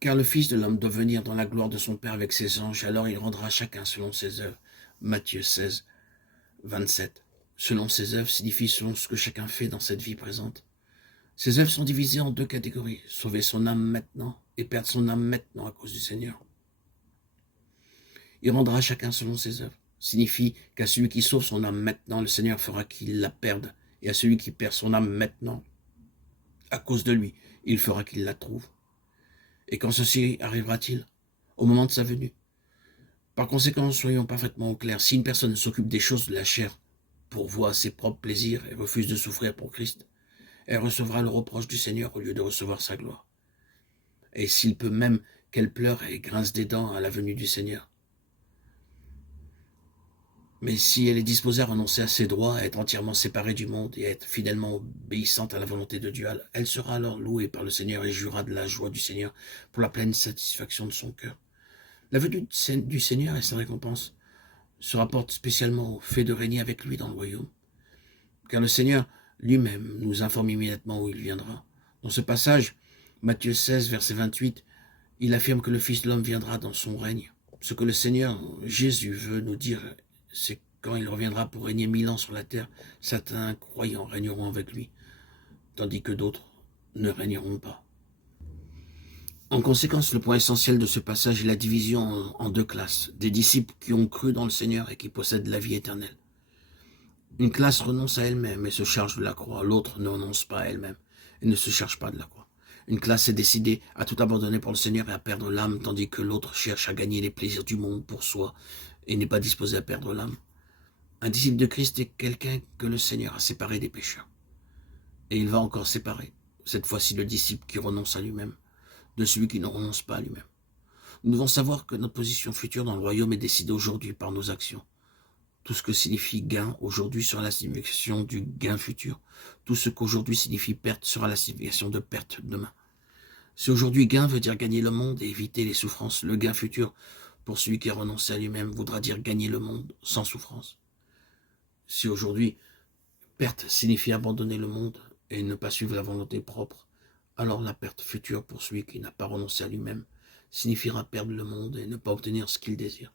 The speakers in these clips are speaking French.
Car le Fils de l'homme doit venir dans la gloire de son Père avec ses anges, alors il rendra chacun selon ses œuvres. Matthieu 16, 27. Selon ses œuvres signifie selon ce que chacun fait dans cette vie présente. Ses œuvres sont divisées en deux catégories, sauver son âme maintenant et perdre son âme maintenant à cause du Seigneur. Il rendra chacun selon ses œuvres. Signifie qu'à celui qui sauve son âme maintenant, le Seigneur fera qu'il la perde, et à celui qui perd son âme maintenant, à cause de lui, il fera qu'il la trouve. Et quand ceci arrivera-t-il? Au moment de sa venue. Par conséquent, soyons parfaitement au clair. Si une personne s'occupe des choses de la chair, pourvoit à ses propres plaisirs et refuse de souffrir pour Christ, elle recevra le reproche du Seigneur au lieu de recevoir sa gloire. Et s'il peut même qu'elle pleure et grince des dents à la venue du Seigneur. Mais si elle est disposée à renoncer à ses droits, à être entièrement séparée du monde et à être fidèlement obéissante à la volonté de Dieu, elle sera alors louée par le Seigneur et jouira de la joie du Seigneur pour la pleine satisfaction de son cœur. La venue du Seigneur et sa récompense se rapportent spécialement au fait de régner avec lui dans le royaume. Car le Seigneur lui-même nous informe immédiatement où il viendra. Dans ce passage, Matthieu 16, verset 28, il affirme que le Fils de l'homme viendra dans son règne. Ce que le Seigneur Jésus veut nous dire, c'est quand il reviendra pour régner 1000 ans sur la terre, certains croyants régneront avec lui, tandis que d'autres ne régneront pas. En conséquence, le point essentiel de ce passage est la division en deux classes, des disciples qui ont cru dans le Seigneur et qui possèdent la vie éternelle. Une classe renonce à elle-même et se charge de la croix, l'autre ne renonce pas à elle-même et ne se charge pas de la croix. Une classe est décidée à tout abandonner pour le Seigneur et à perdre l'âme, tandis que l'autre cherche à gagner les plaisirs du monde pour soi et n'est pas disposé à perdre l'âme. Un disciple de Christ est quelqu'un que le Seigneur a séparé des pécheurs. Et il va encore séparer, cette fois-ci le disciple qui renonce à lui-même, de celui qui ne renonce pas à lui-même. Nous devons savoir que notre position future dans le royaume est décidée aujourd'hui par nos actions. Tout ce que signifie gain aujourd'hui sera la signification du gain futur. Tout ce qu'aujourd'hui signifie perte sera la signification de perte demain. Si aujourd'hui gain veut dire gagner le monde et éviter les souffrances, le gain futur pour celui qui a renoncé à lui-même voudra dire gagner le monde sans souffrance. Si aujourd'hui perte signifie abandonner le monde et ne pas suivre la volonté propre, alors la perte future pour celui qui n'a pas renoncé à lui-même signifiera perdre le monde et ne pas obtenir ce qu'il désire.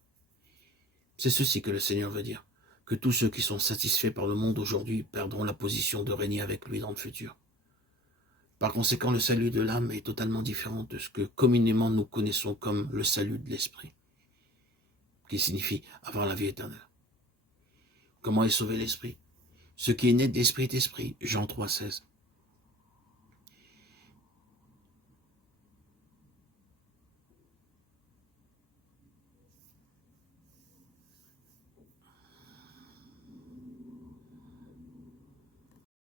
C'est ceci que le Seigneur veut dire, que tous ceux qui sont satisfaits par le monde aujourd'hui perdront la position de régner avec lui dans le futur. Par conséquent, le salut de l'âme est totalement différent de ce que communément nous connaissons comme le salut de l'esprit, qui signifie avoir la vie éternelle. Comment est sauvé l'esprit? Ce qui est né de l'esprit est esprit, Jean 3,16.